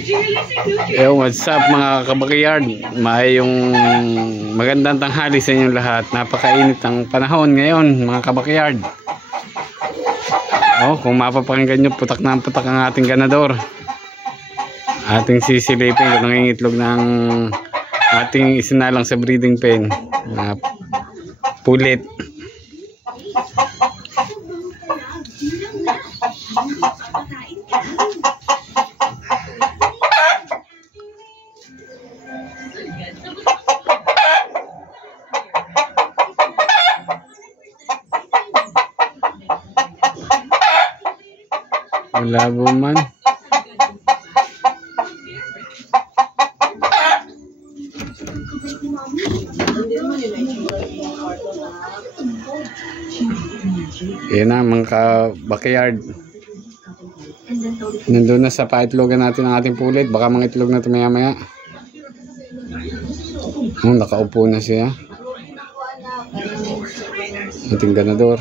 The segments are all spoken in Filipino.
Yo, what's up mga kabakiyard? Yung magandang tanghali sa inyong lahat. Napakainit ang panahon ngayon mga kabakiyard. Kung mapapakinggan nyo, putak na putak ang ating ganador. Ating sisilipin kung nangingitlog ng ating isinalang sa breeding pen. Pulit. Malabo man. Yan na mga backyard. Nandun na sa paitlogan natin ang ating pulit. Baka mga itlog na ito maya maya. Nakaupo na siya. Ating ganador.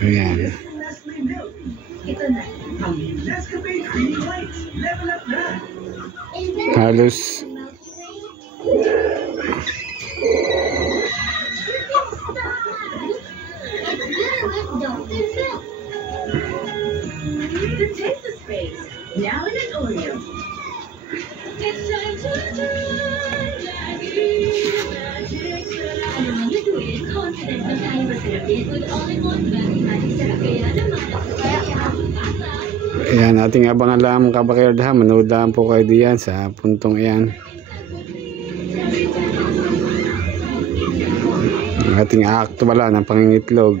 Ayan. Halos now in an Oreo. It's time to turn magic. Ano man lutuin, confident na tayo masarapin with all-in-one magic sarap kaya naman kaya bata. Ayan, ating abangan lang kabakiyard ha. Manood lang po kayo diyan sa puntong iyan. Ang ating aktwala ng pangingitlog.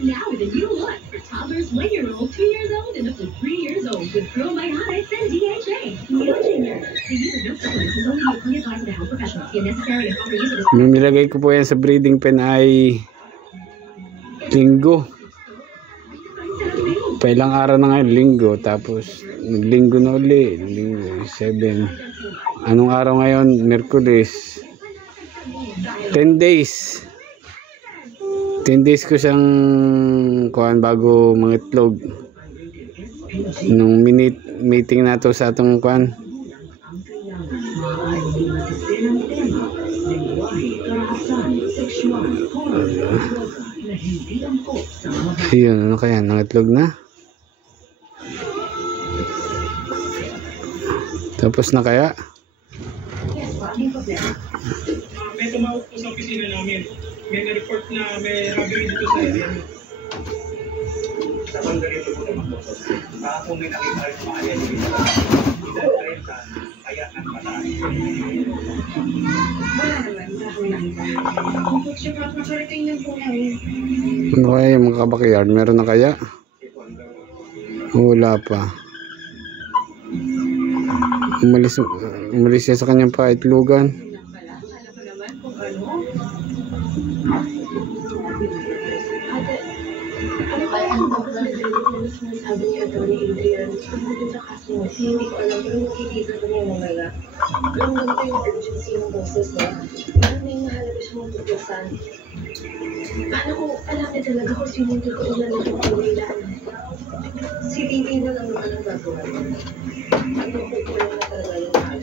Now with a new look for toddlers 1 year old, 2 years old, and up to 3 years old with probiotics and DHA. New Junior. The use of no supplements is only the advice of the health professional. The unnecessary and proper use of this. Nilagay ko po yan sa breeding pen ay linggo. Pailang araw na ngayon, linggo. Tapos linggo na uli, linggo 7. Anong araw ngayon? Merkulis. 10 days. 10 days ko siyang kuhan bago mangitlog. Nung meeting na to sa atong kuhan. Ayun, ano kaya? Nangitlog na? Tapos na kaya? May tumawag po sa opisina namin. May na-report na may robbery dito sa area. Sa bandang ito po naman po. Kung may nakita yung maayan dito, idal-30, kaya ng pataas. Wala naman, ako nakita. Kung po siya papakarating lang po namin. Ano kaya yung mga kabakiyard? Meron na kaya? Wala pa. Umalis siya sa kanyang paitlogan. Sabi niya ito ni Adrian, tungkol sa kaso mo, hindi ko alam, pero nakikita ko niya mamaya. Alam ganito yung urgency ng boses niya. Parang may nahalap siya mong tutusan. Paano ko alamin talaga kung sino yung totoo na nagpapalilan? Si Titi na lang naman ang gagawa. Ano ko kulang na talaga yung mahal.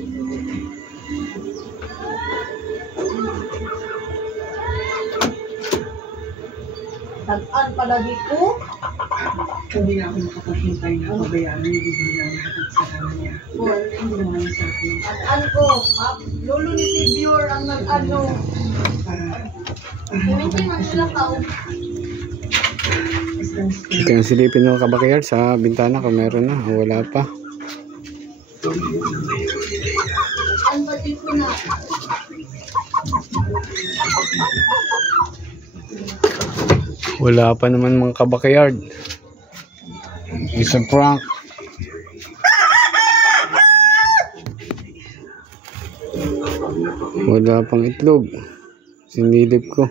Tag-an palagi ko. Hindi na ako makapaghintay na pabayaan yung bibigyan lahat at sa kanya. Hindi naman sa akin. Tag-an ko. Lolo ni Silvior ang nag-ano. Hindi man sila kao. Ito yung silipin ng kabakiyard sa bintana kung meron na o wala pa. Ang pati ko na. Wala pa naman mga kabakiyard. It's a prank. Wala pang itlog. Sinilip ko.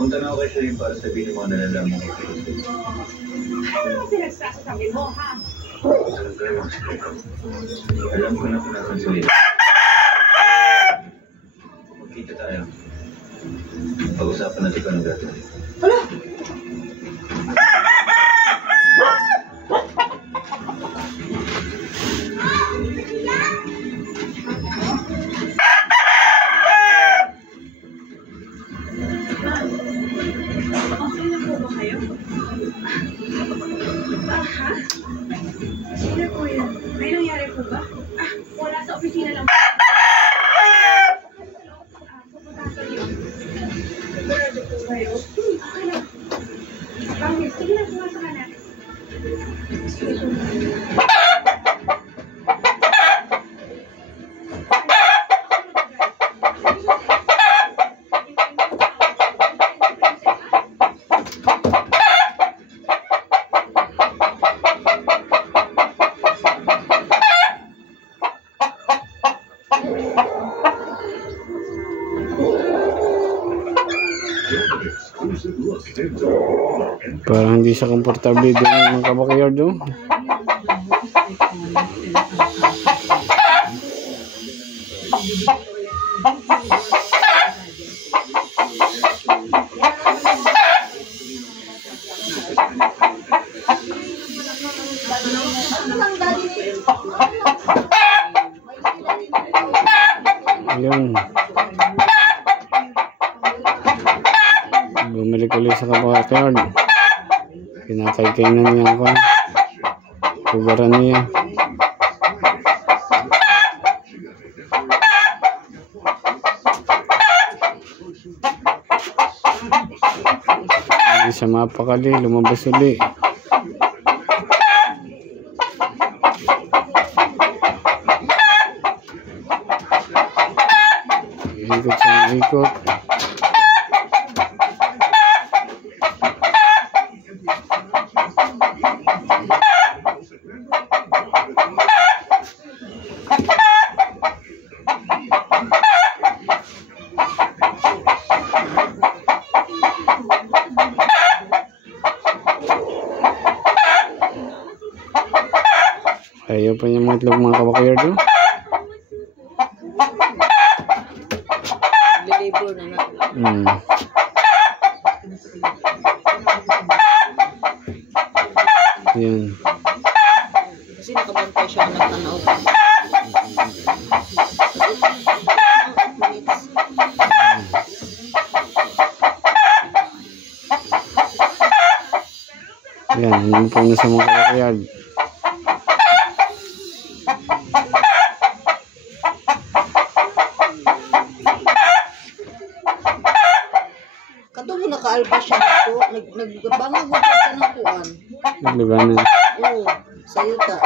Punta na ako kay Shereen para sabihin mo na nalalaman ko. Ano ang pinagsasasabi mo, ha? Alam ko na kung nasan Shereen. Magkita tayo. Pag-usapan natin kung anong gagawin. Sino po yun? May nangyari po ba? Wala sa opisina lang. Pupunta ko yun. Sigurado po kayo? Ano? Bakit? Sige na, pumasok ka na. Sige po. Parang hindi siya komportable doon ng kabakayard doon. Ayun. Bumalik ulit sa kabakayard. Pinakaykay na niya ako. Tugaran niya. Hindi siya mapakali. Lumabas ulit. Ikot siya ng ikot. Ayaw pa niya mga itlog mga kabakayard doon. Deliver na na. Yan. Kasi nakabantay siya ng tanaw. Yan, hindi po na sa mga kabakayard. Kato mo naka-alba siya nito. Nagbangag mo pa ng kuan. Naglabanan. Oo, sa'yo ta.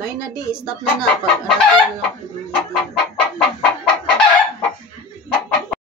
Dahil na di, stop na na. Pag ano lang.